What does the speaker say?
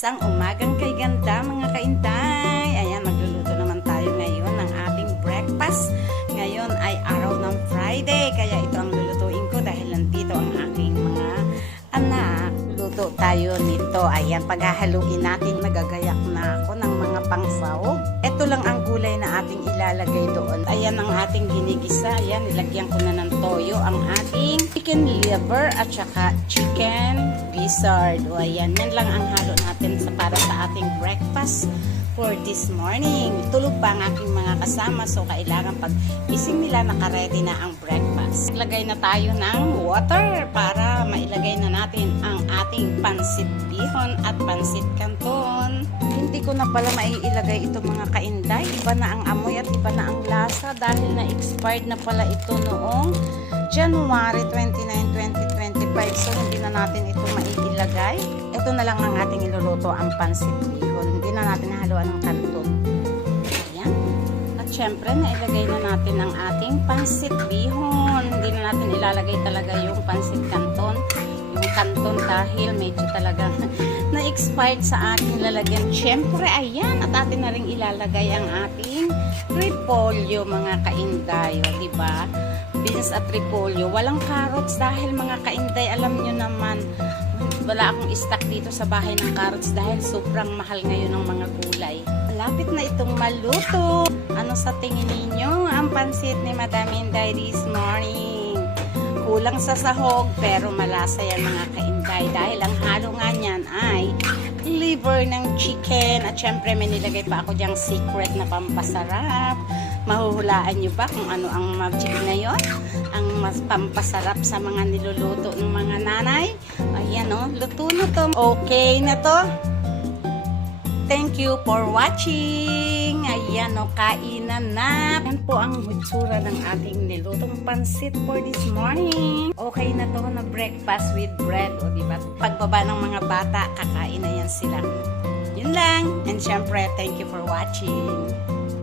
Isang umagang kay ganda mga kainday. Ayan, magluluto naman tayo ngayon ng ating breakfast. Ngayon ay araw ng Friday, kaya ito ang lulutuin ko dahil nandito ang aking mga anak. Luto tayo nito. Ayan, paghahaluin natin, magagayak na ako ng mga pangsahog. Ito lang ang gulay na ating ilalagay doon. Ayan ang ating ginigisa. Ayan, nilagyan ko na ng toyo ang ating chicken liver at saka chicken gizzard. O ayan, yan lang ang halo natin para sa ating breakfast for this morning. Tulog pa ang aking mga kasama, so kailangan pag gising nila nakaredy na ang breakfast. Lagay na tayo ng water para mailagay na natin ang ating pansit bihon at pansit canton. Hindi ko na pala maiilagay ito mga kainday. Iba na ang amoy at iba na ang lasa dahil na-expired na pala ito noong January 29, 2025. So hindi na natin ito maiilagay. Ito na lang ang ating iluluto, ang pansit bihon. Hindi na natin haluan ng canton. Ayan. At syempre, nailagay na natin ang ating pansit bihon. Hindi na natin ilalagay talaga yung pansit canton. Yung canton dahil medyo talaga na-expired sa ating lalagyan. Syempre, ayan. At atin na rin ilalagay ang ating repolyo, mga kainday. O, diba? Beans at repolyo. Walang carrots dahil mga kainday, alam nyo naman, wala akong stock dito sa bahay ng carrots dahil sobrang mahal ngayon ng mga gulay. Malapit na itong maluto. Ano sa tingin ninyo ang pansit ni Madam Inday this morning? Kulang sa sahog pero malasa yan mga kainday dahil ang halo nga niyan ay liver ng chicken at syempre may nilagay pa ako dyang secret na pampasarap. Mahuhulaan nyo ba kung ano ang magic na yon? Ang mas pampasarap sa mga niluluto ng mga nanay. Ayan o, luto na to. Okay na to. Thank you for watching. Ayan o, kainan na. Yan po ang hutsura ng ating nilutong pansit for this morning. Okay na to na breakfast with bread. O diba? Pagbaba ng mga bata, kakain na yan sila. Yun lang. And syempre, thank you for watching.